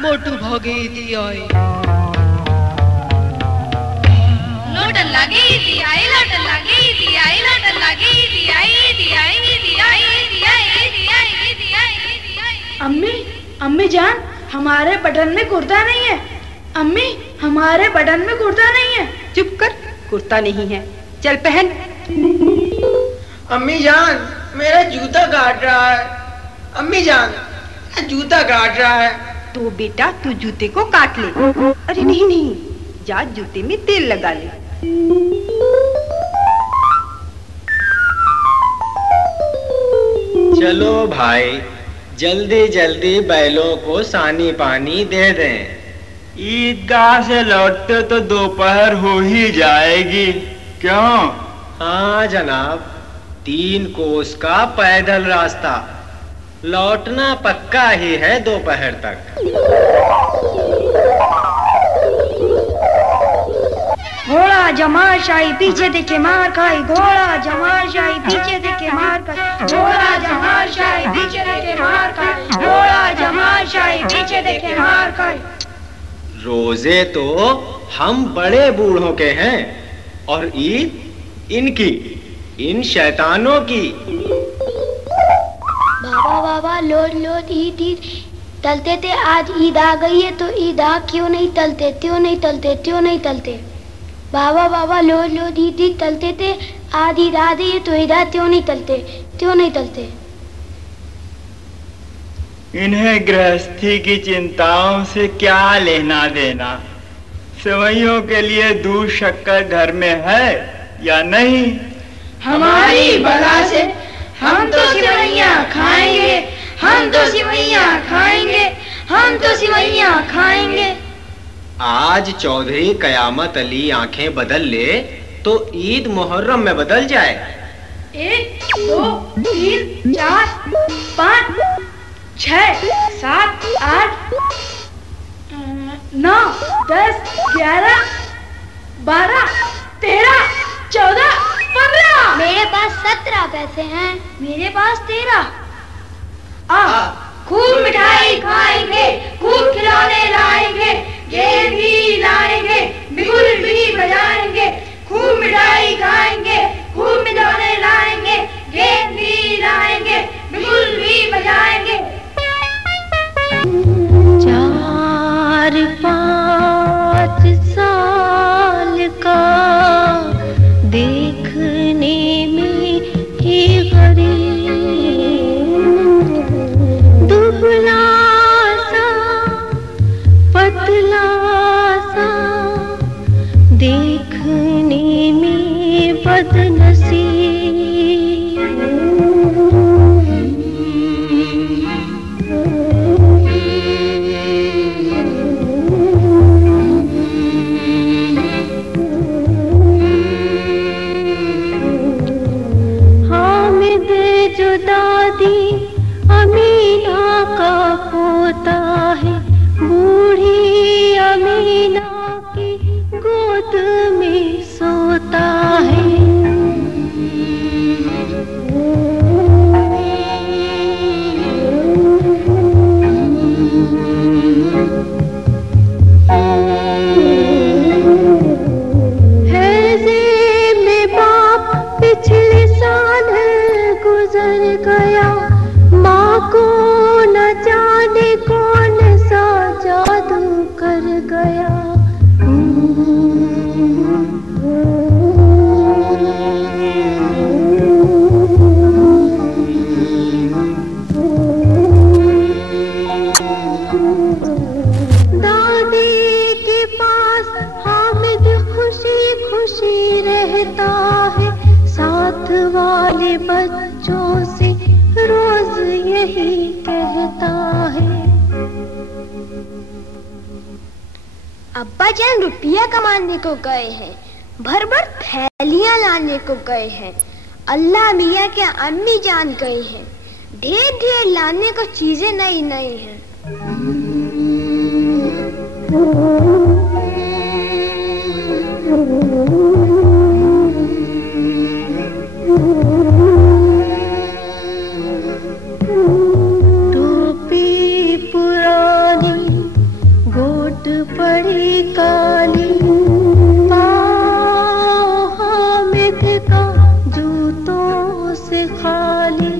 मोटू भागे दी आई, लोटन लगे दी आई, लोटन लगे दी आई, लोटन लगे दी आई, दी आई, दी आई, दी आई, दी आई, दी आई, दी आई। अम्मी, अम्मी जान, हमारे बटन में कुर्ता नहीं है। अम्मी, हमारे बटन में कुर्ता नहीं है। चुप कर, कुर्ता नहीं है, चल पहन। अम्मी जान, मेरा जूता काट रहा है। अम्मी जान, जूता काट रहा है। तो बेटा तू जूते को काट ले। अरे नहीं नहीं, जा जूते में तेल लगा ले। चलो भाई, जल्दी जल्दी बैलों को सानी पानी दे दें। ईदगाह से लौटते तो दोपहर हो ही जाएगी। क्यों? हाँ जनाब, 3 कोस का पैदल रास्ता, लौटना पक्का ही है दोपहर तक। घोड़ा जमाशाही पीछे देखे मार खाई, घोड़ा जमाशाही पीछे देखे मार खाई, घोड़ा जमाशाही पीछे देखे मार खाई, घोड़ा जमाशाही पीछे देखे मार खाई। रोजे तो हम बड़े बूढ़ों के हैं और ईद इनकी, इन शैतानों की। बाबा बाबा लोट लोट ईद ईद तलते थे, आज ईद आ गई है तो ईद आ, क्यों नहीं तलते, क्यों नहीं तलते, क्यों नहीं तलते। बाबा बाबा लोट लोट ईद ईद तलते थे, आज ईद आ गई है तो ईद आ, क्यों नहीं तलते, क्यों नहीं तलते। इन्हें गृहस्थी की चिंताओं से क्या लेना देना। सेवइयों के लिए दूध शक्कर घर में है या नहीं? हमारी बला से हम तो सिवैयां खाएंगे, हम तो सिवैयां खाएंगे, हम तो सिवैयां खाएंगे। आज चौधरी कयामत अली आंखें बदल ले तो ईद मुहर्रम में बदल जाए। 1 2 3 4 5 6 7 8 9 10 11 12 13 14 15। मेरे पास 17 पैसे हैं। मेरे पास 13। खूब मिठाई खाएंगे, खूब खिलौने लाएंगे, गेंद भी लाएंगे, बिगुल भी बजाएंगे। खूब मिठाई खाएंगे, खूब खिलौने लाएंगे, गेंद भी लाएंगे, बिगुल भी बजाएंगे। 4-5 साल का देखने में ही गरीब, दुबला सा पतला सा, देखने में बदनसीब। गया। दादी के पास हामिद खुशी खुशी रहता है, साथ वाले बच्चों से रोज यही कहता है। अब्बा जान रुपया कमाने को गए हैं, भर भर थैलियां लाने को गए हैं। अल्लाह मियाँ के अम्मी जान गई हैं, ढेर ढेर लाने को चीजें नई नई हैं। टोपी पुरानी, गोट पड़ी काली, पाँव हामिद का जूतों से खाली।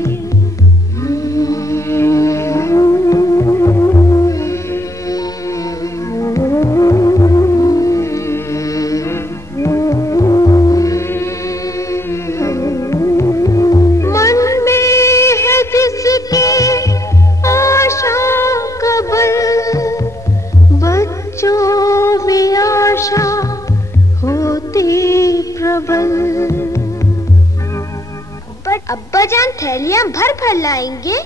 अब्बा जान थैलियां भर भर लाएंगे,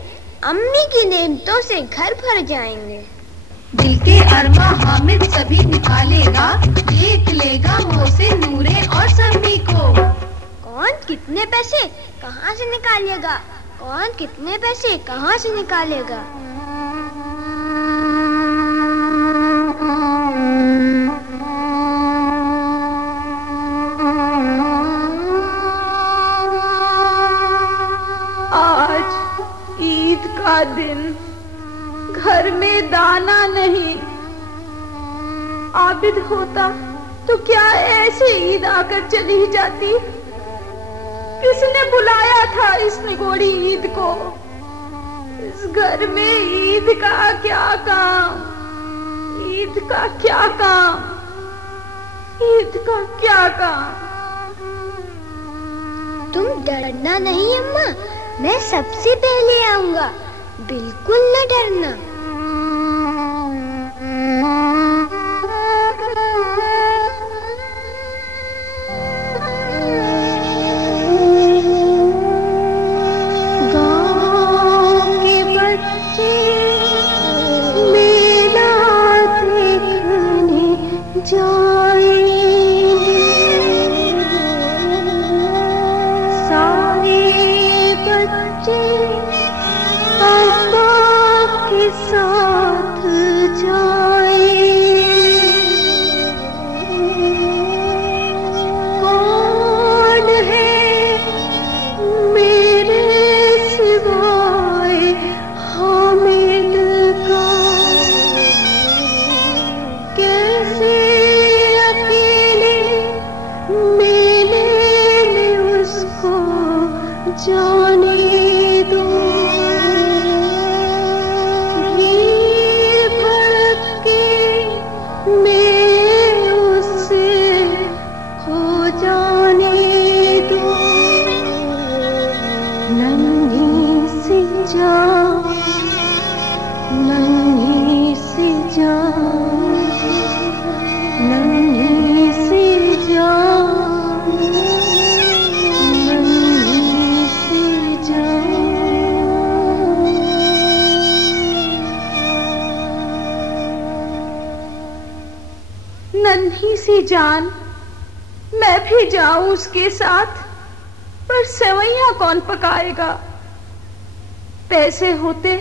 अम्मी की नेमतों से घर भर जाएंगे। दिल के अरमा हामिद सभी निकालेगा, देख लेगा मुँह से नूरे और सम्मी को। कौन कितने पैसे कहाँ से निकालेगा, कौन कितने पैसे कहाँ से निकालेगा। दिन घर में दाना नहीं, आबिद होता तो क्या ऐसे ईद आकर चली ही जाती। किसने बुलाया था इस निगोड़ी ईद को। इस घर में ईद का क्या काम, ईद का क्या काम, ईद का क्या काम। तुम डरना नहीं अम्मा, मैं सबसे पहले आऊंगा, बिल्कुल न डरना। गाँव के बच्चे मेला देखने जाएंगे, सारे बच्चे अब्बा के साथ जाए। कौन है मेरे सिवाय हामिद का, कैसे अकेले मेले में उसको जाने दो। नन्ही सी जान, मैं भी जाऊं उसके साथ, पर सेवैयां कौन पकाएगा। पैसे होते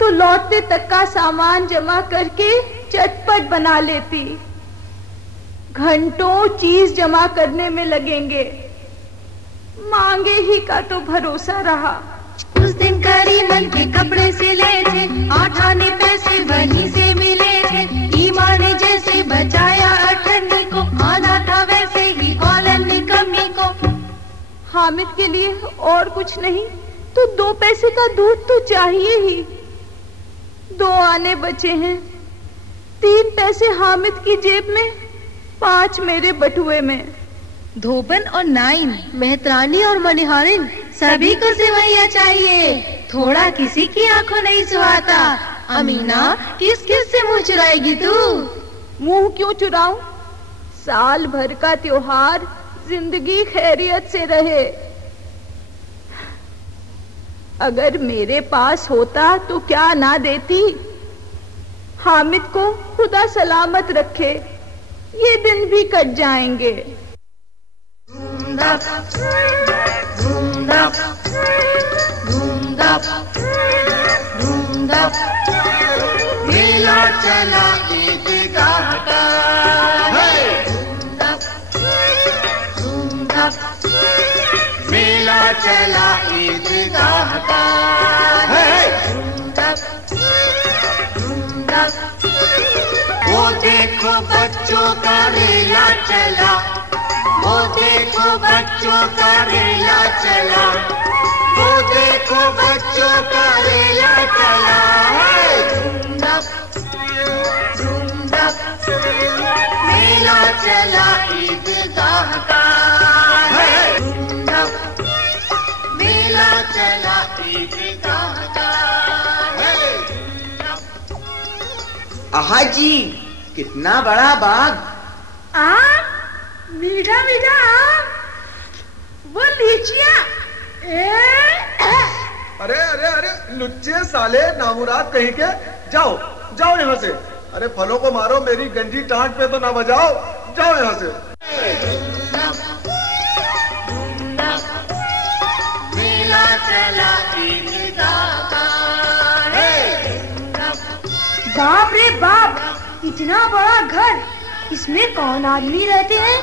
तो लौटते तक का सामान जमा करके चटपट बना लेती। घंटों चीज जमा करने में लगेंगे, मांगे ही का तो भरोसा रहा। उस दिन करीमन के कपड़े सिले थे, 8 आने पैसे वहीं से मिले थे। ईमान ने जैसे बचाया अठन्नी को, आना था वैसे ही कॉलन निकम्मी को। हामिद के लिए और कुछ नहीं तो 2 पैसे का दूध तो चाहिए ही। 2 आने बचे हैं, 3 पैसे हामिद की जेब में, 5 मेरे बटुए में। धोबन और नाइन, मेहतरानी और मनिहारिन, सभी को सेवैया चाहिए, थोड़ा किसी की आंखों नहीं सुहाता। अमीना, किस किस से मुँह चुराएगी तू? मुंह क्यों चुराऊं? साल भर का त्योहार जिंदगी खैरियत से रहे। अगर मेरे पास होता तो क्या ना देती। हामिद को खुदा सलामत रखे, ये दिन भी कट जाएंगे। मेला चला ईदगाह का, मेला चला ईदगाह का, वो देखो बच्चों का मेला चला, वो देखो बच्चों का मेला चला, वो देखो बच्चों का मेला चला। मेला चला ईदगाह का, मेला चला ईदगाह का। आहा जी, कितना बड़ा बाग। मीठा मीठा आम, वो लीचियाँ। अरे अरे अरे लुच्चे साले नामुराद कहीं के, जाओ जाओ यहाँ से। अरे फलों को मारो, मेरी गंजी टांग पे तो ना बजाओ, जाओ यहाँ से। मेला चला ईदगाह का। बाप रे बाप, इतना बड़ा घर, इसमें कौन आदमी रहते हैं?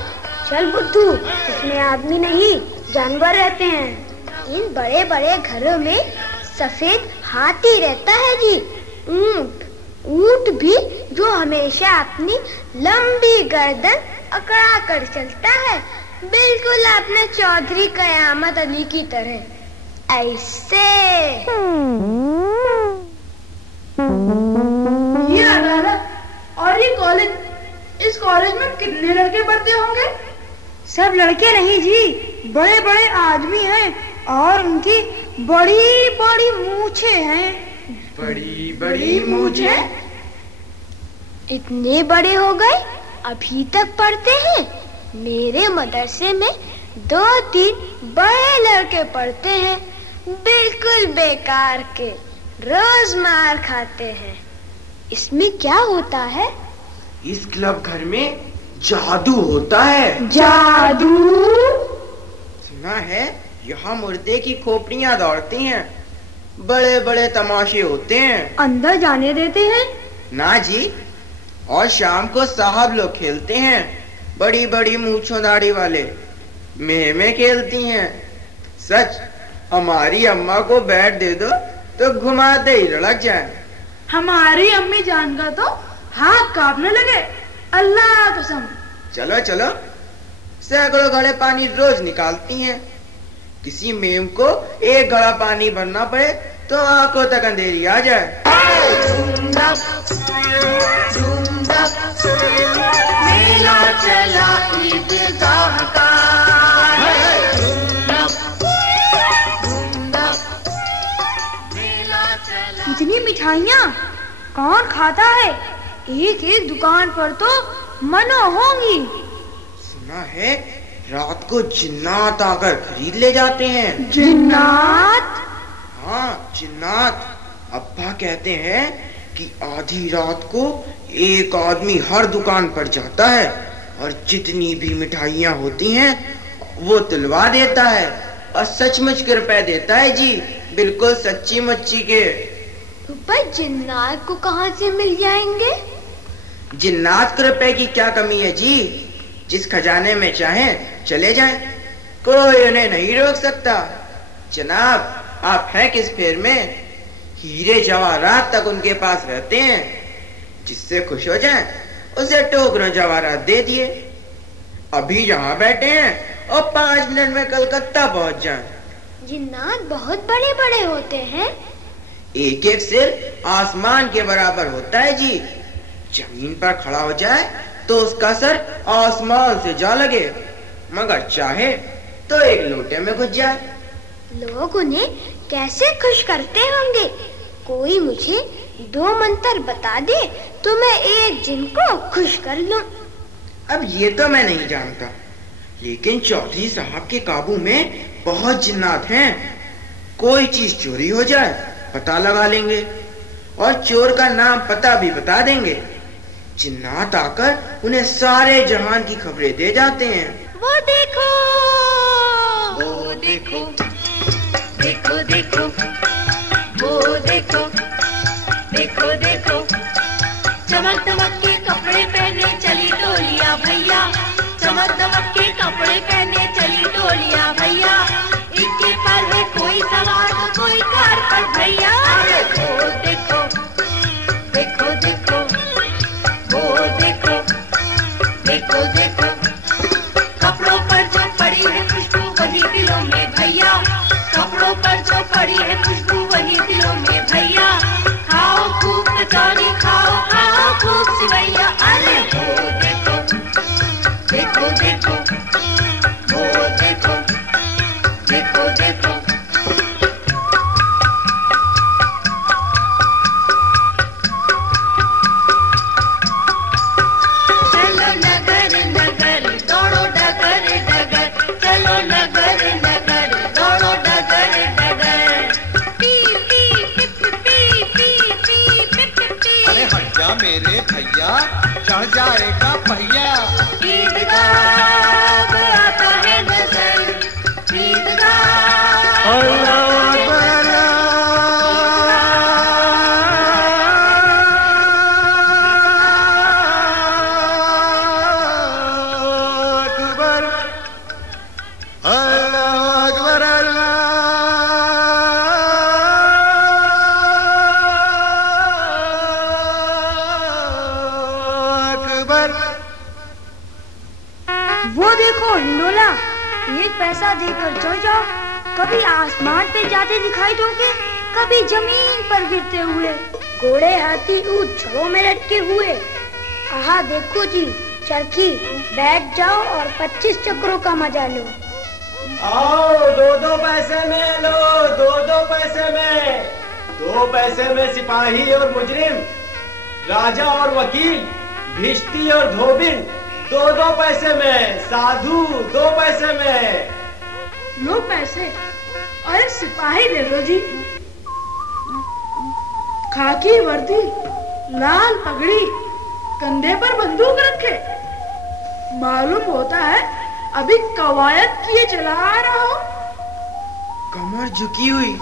चल बुद्धू, इसमें आदमी नहीं जानवर रहते हैं। इन बड़े बड़े घरों में सफेद हाथी रहता है जी। ऊंट भी, जो हमेशा अपनी लंबी गर्दन अकड़ा कर चलता है, बिल्कुल अपने चौधरी कयामत अली की तरह। ऐसे ये अदारा, और ये कॉलेज, इस कॉलेज में कितने लड़के पढ़ते होंगे? सब लड़के नहीं जी, बड़े बड़े आदमी हैं और उनकी बड़ी बड़ी मूछें हैं। बड़ी बड़ी मूछें? इतने बड़े हो गए, अभी तक पढ़ते हैं? मेरे मदरसे में 2-3 बड़े लड़के पढ़ते हैं, बिल्कुल बेकार के, रोज मार खाते हैं। इसमें क्या होता है? इस क्लब घर में जादू होता है। जादू? सुना है यहाँ मुर्दे की खोपड़ियाँ दौड़ती हैं, बड़े बड़े तमाशे होते हैं। अंदर जाने देते हैं? ना जी, और शाम को साहब लोग खेलते हैं, बड़ी बड़ी मूंछों दाढ़ी वाले में खेलती हैं। सच, हमारी अम्मा को बैट दे दो तो घुमाते ही लड़क जाए। हमारी अम्मी जान का तो हाथ कांपने लगे, अल्लाह कसम। चलो चलो, सैकड़ों घड़े पानी रोज निकालती हैं। किसी मेम को एक घड़ा पानी भरना पड़े तो आंखों तक अंधेरी आ जाए। मेला चला ईदगाह का। इतनी मिठाइयाँ कौन खाता है? एक एक दुकान पर तो मनो होंगी। सुना है रात को जिन्नात आकर खरीद ले जाते हैं। जिन्नात? हाँ, जिन्नात। अब्बा कहते हैं कि आधी रात को एक आदमी हर दुकान पर जाता है और जितनी भी मिठाइयाँ होती हैं वो तुलवा देता है और सचमुच के रुपए देता है जी, बिल्कुल सच्ची मच्छी के। पर जिन्नात को कहाँ से मिल जाएंगे? जिन्नात के रुपए की क्या कमी है जी, जिस खजाने में चाहें चले जाएं, कोई उन्हें नहीं रोक सकता। जनाब, आप हैं किस फेर में? हीरे जवाहरात तक उनके पास रहते हैं। जिससे खुश हो जाएं, उसे टोकरों जवाहरात दे दिए। अभी यहाँ बैठे हैं और 5 मिनट में कलकत्ता पहुँच जाएं। जिन्नात बहुत बड़े बड़े होते हैं। एक एक सिर आसमान के बराबर होता है जी। जमीन पर खड़ा हो जाए तो उसका सर आसमान से जा लगे, मगर चाहे तो एक लोटे में घुस जाए। लोग उन्हें कैसे खुश करते होंगे? कोई मुझे 2 मंत्र बता दे तो मैं एक जिन को खुश कर लूं। अब ये तो मैं नहीं जानता, लेकिन चौधरी साहब के काबू में बहुत जिन्नात हैं। कोई चीज चोरी हो जाए पता लगा लेंगे और चोर का नाम पता भी बता देंगे। जिन्नात आकर उन्हें सारे जहान की खबरें दे जाते हैं। वो देखो, वो देखो, देखो देखो, वो देखो, देखो देखो, चमक दमक के कपड़े पहने चली डोलिया भैया, चमक दमक के कपड़े पहने चली डोलिया भैया। इनके पर है कोई सवार तो कोई कार पर भैया। वो देखो, देखो देखो, वो देखो, देखो देखो, कपड़ों पर जो पड़ी है खुशबू वही दिलों में भैया, कपड़ों पर जो पड़ी है खुशबू वही दिलों में भैया। खाओ खूब कचौरी खाओ, खाओ खूब सिवैया। अरे वो देखो, देखो देखो, वो देखो, देखो देखो, चलो नगर नगर दौड़ो डगर डगर, चलो नगर नगर दौड़ो डगर डगर। पी पी पिप पी पी पी पिप पी। अरे हट जा मेरे भैया, चढ़ जाएगा पहिया। ईदगाह आता है नजर, ईदगाह। अल्लाह अकबर, अल्लाह अकबर, अल्लाह अकबर। वो देखो हिंडोला, 1 पैसा देकर चढ़ जाओ। कभी आसमान पे जाते दिखाई दोगे, कभी जमीन पर गिरते हुए। घोड़े हाथी ऊंट छड़ों में लटके हुए। आहा देखो जी चरखी, बैठ जाओ और 25 चक्रों का मजा लो। आओ 2-2 पैसे में लो, 2-2 पैसे में। 2 पैसे में सिपाही और मुजरिम, राजा और वकील, भिश्ती और धोबिन। 2-2 पैसे में साधु, 2 पैसे में। लो पैसे और एक सिपाही दे दो जी। खाकी वर्दी, लाल पगड़ी, कंधे पर बंदूक रखे। मालूम होता है अभी कवायद किए चला आ रहा हो। कमर झुकी हुई,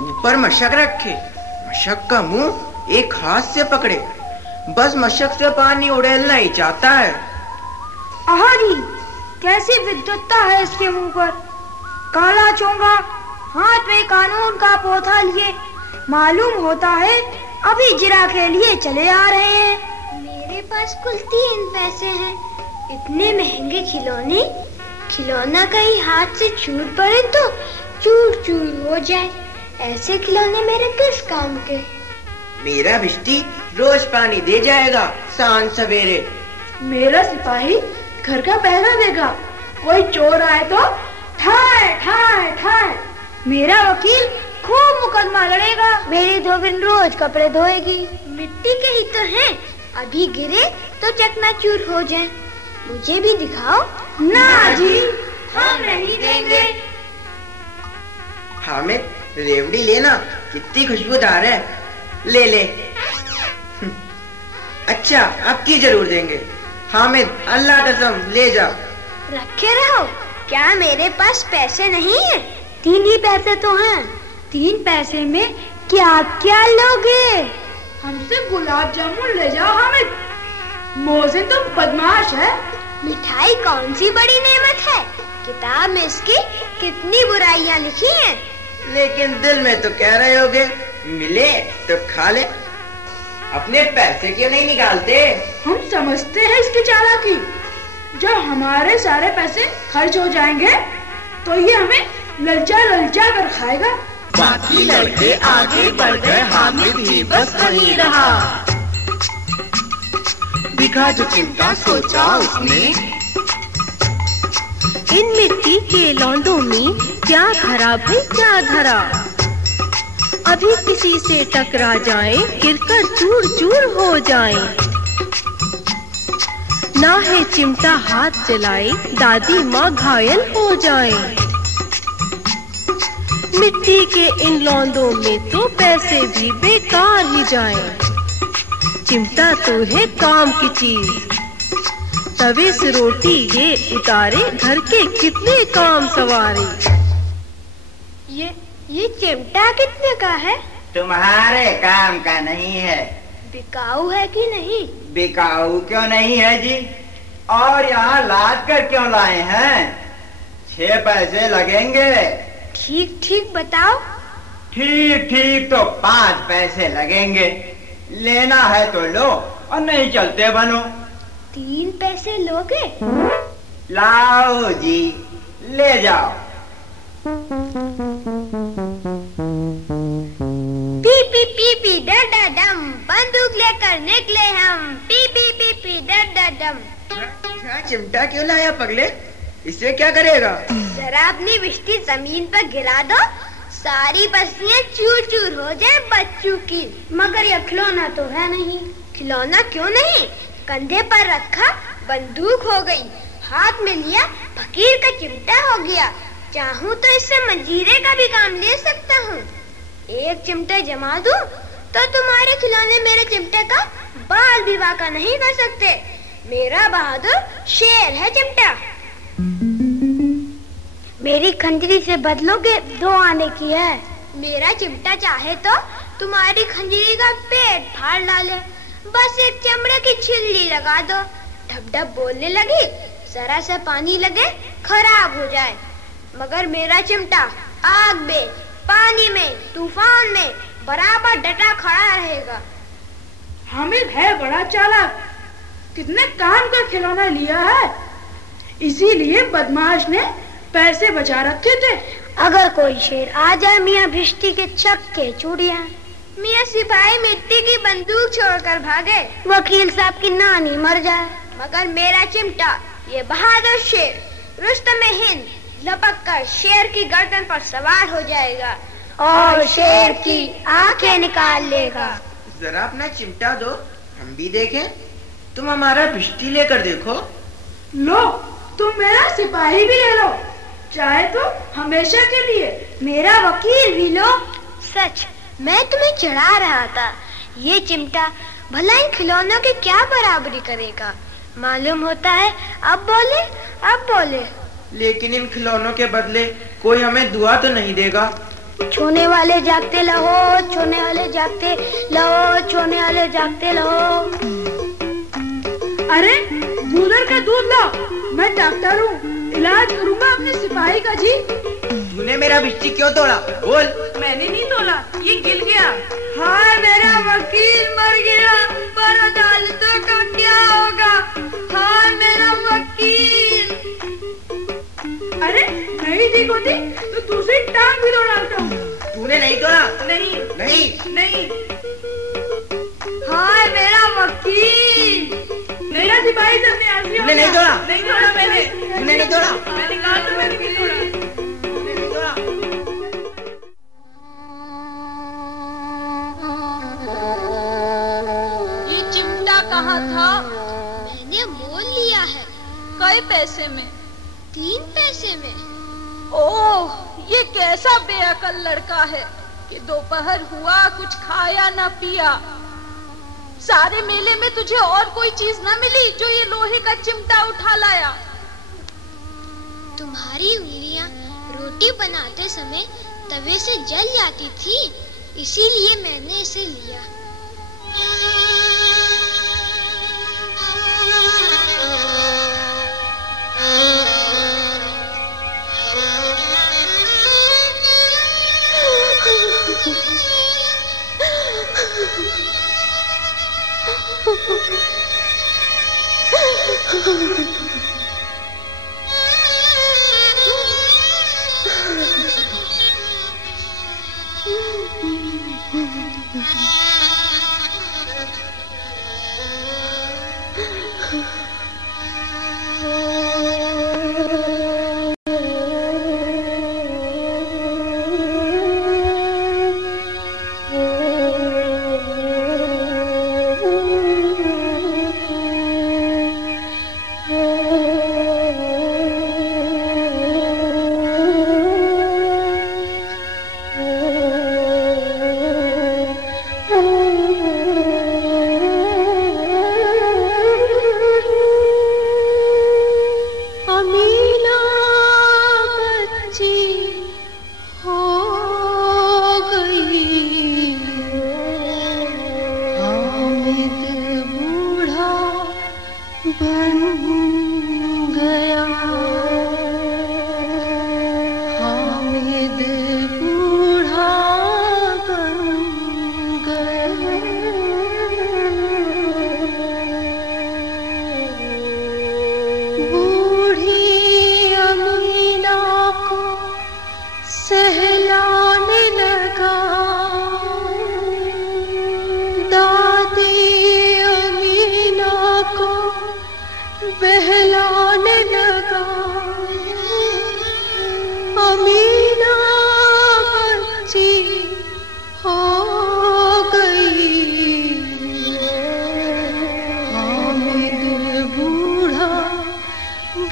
ऊपर मशक रखे, मशक का मुंह एक हाथ से पकड़े, बस मशक से पानी उड़ेलना ही चाहता है। आहा जी कैसी विद्वत्ता है इसके मुंह पर। काला चोंगा, हाथ में कानून का पोथा लिए, मालूम होता है अभी जिरा के लिए चले आ रहे हैं। मेरे पास कुल 3 पैसे हैं। इतने महंगे खिलौने, खिलौना कहीं हाथ से छूट पड़े तो चूर चूर हो जाए। ऐसे खिलौने मेरे किस काम के? मेरा भिश्ती रोज पानी दे जाएगा सांझ सवेरे। मेरा सिपाही घर का पहरा देगा। कोई चोर आए तो ठाए ठाए ठाए। मेरा वकील खूब मुकदमा लड़ेगा। मेरी धोबिन रोज कपड़े धोएगी। मिट्टी के ही तो हैं, अभी गिरे तो चकनाचूर हो जाए। मुझे भी दिखाओ। ना जी, हम नहीं देंगे। हामिद रेवड़ी लेना, कितनी खुशबूदार है। ले ले। अच्छा अब की जरूर देंगे। हामिद अल्लाह कसम ले जा। रखे रहो। क्या मेरे पास पैसे नहीं है? 3 ही पैसे तो हैं। 3 पैसे में क्या क्या लोगे? हमसे गुलाब जामुन ले जाओ हामिद। मोहसिन तो बदमाश है। मिठाई कौन सी बड़ी नेमत है? किताब में इसकी कितनी बुराइयां लिखी हैं। लेकिन दिल में तो कह रहे होगे मिले तो खा ले। अपने पैसे क्यों नहीं निकालते? हम समझते हैं इसकी चालाकी। जब हमारे सारे पैसे खर्च हो जाएंगे तो ये हमें ललचा ललचा कर खाएगा। बाकी लड़के आगे बढ़ गए, हामिद ही बस वहीं रहा। सीखा जो चिमटा सोचा उसने। इन मिट्टी के लौंडों में क्या धरा भाई क्या धरा, अभी किसी से टकरा जाए गिरकर चूर चूर हो जाए। ना है चिमटा हाथ जलाए दादी माँ घायल हो जाए। मिट्टी के इन लौंदों में तो पैसे भी बेकार ही जाएं। चिमटा तो है काम की चीज, तवे से रोटी ये उतारे घर के कितने काम सवारे। ये चिमटा कितने का है? तुम्हारे काम का नहीं है। बिकाऊ है कि नहीं? बिकाऊ क्यों नहीं है जी, और यहाँ लाद कर क्यों लाए हैं? 6 पैसे लगेंगे। ठीक ठीक बताओ। ठीक ठीक तो 5 पैसे लगेंगे। लेना है तो लो और नहीं चलते बनो। 3 पैसे लोगे? लाओ जी, ले जाओ। पी पी पी पी डर डर डम, बंदूक लेकर निकले हम। पी पी पी पी डर डर डम। चिमटा क्यों लाया पगले, इससे क्या करेगा? जरा अपनी बिस्ती जमीन पर गिरा दो, सारी बस्तियाँ चूर चूर हो जाए बच्चों की। मगर ये खिलौना तो है नहीं। खिलौना क्यों नहीं, कंधे पर रखा बंदूक हो गई, हाथ में लिया फकीर का चिमटा हो गया। चाहूँ तो इससे मंजीरे का भी काम ले सकता हूँ। एक चिमटा जमा दूं तो तुम्हारे खिलौने मेरे चिमटे का बाल भी बांका नहीं कर सकते। मेरा बहादुर शेर है चिमटा। मेरी खंजरी से बदलोगे 2 आने की है। मेरा चिमटा चाहे तो तुम्हारी खंजरी का पेट फाड़ डाले, बस एक चमड़े की छिल्ली लगा दो, ढप ढप बोलने लगी, जरा सा पानी लगे खराब हो जाए। मगर मेरा चिमटा आग में, पानी में, तूफान में बराबर डटा खड़ा रहेगा। हामिद है बड़ा चालाक, कितने काम का खिलौना लिया है, इसीलिए बदमाश ने पैसे बचा रखे थे। अगर कोई शेर आ जाए मियाँ भिष्टी के चक्के चूड़ियाँ, मियाँ सिपाही मिट्टी की बंदूक छोड़कर भागे, वकील साहब की नानी मर जाए, मगर मेरा चिमटा ये बहादुर शेर रुस्तम हिंद लपक कर शेर की गर्दन पर सवार हो जाएगा और शेर की आंखें निकाल लेगा। जरा अपना चिमटा दो, हम भी देखें। तुम हमारा भिष्टी लेकर देखो। लो, तुम मेरा सिपाही भी ले लो, चाहे तो हमेशा के लिए मेरा वकील भी लो। सच, मैं तुम्हें चढ़ा रहा था। ये चिमटा भला इन खिलौनों की क्या बराबरी करेगा? मालूम होता है अब बोले। लेकिन इन खिलौनों के बदले कोई हमें दुआ तो नहीं देगा। छोने वाले जागते लहो, छोने वाले जागते लहो, छोने वाले जागते लहो। अरे गूलर का दूध लाओ, मैं डॉक्टर हूँ, इलाज करूँगा अपने सिपाही का। जी तूने मेरा भिष्टी क्यों तोड़ा? बोल। मैंने नहीं तोड़ा, ये गिर गया। हाय मेरा वकील मर गया, पर अदालतों का क्या होगा? हाय मेरा वकील। अरे नहीं ठीक होती तो दूसरी टांग भी तोड़ डालता हूँ। तूने नहीं तोड़ा? नहीं। हाय मेरा वकील, मेरा सिपाही सन्यासी। तूने नहीं तोड़ा? नहीं तोड़ा मैंने। तूने नहीं तोड़ा? मैंने कहा तो मैंने नहीं तोड़ा। तूने नहीं तोड़ा? ये चिमटा कहाँ था? मैंने मोल लिया है। कई पैसे में? 3 पैसे में। ओह, ये कैसा बेअकल लड़का है कि दोपहर हुआ कुछ खाया ना पिया। सारे मेले में तुझे और कोई चीज न मिली जो ये लोहे का चिमटा उठा लाया। तुम्हारी उंगलियां रोटी बनाते समय तवे से जल जाती थी, इसीलिए मैंने इसे लिया।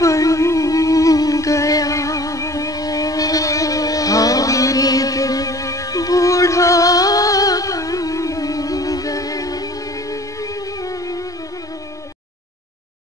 बन